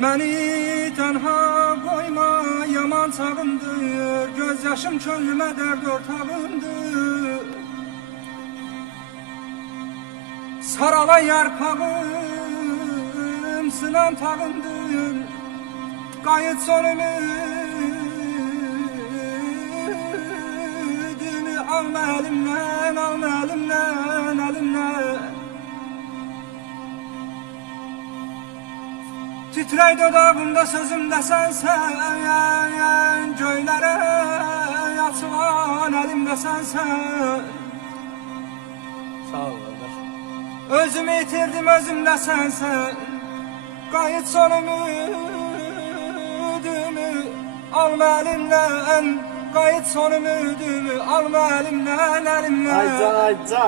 Məni tənha qoyma, yaman çağındır. Göz yaşım könlümə dərd ortağındır. Saralan yarpağım sınan tağındır. Qayıt son ümidimi alma elimden, alma elimden, elimden. Titrək dodağımda sözümdə sənsən, göylərə açılan əlimdə sənsən. Sağ ol kardeş. Özümü itirdim özümdə sənsən. Qayıt son ümidimi alma əlimdən. Qayıt son ümidimi alma əlimdən, əlimdən. Ayca ayca.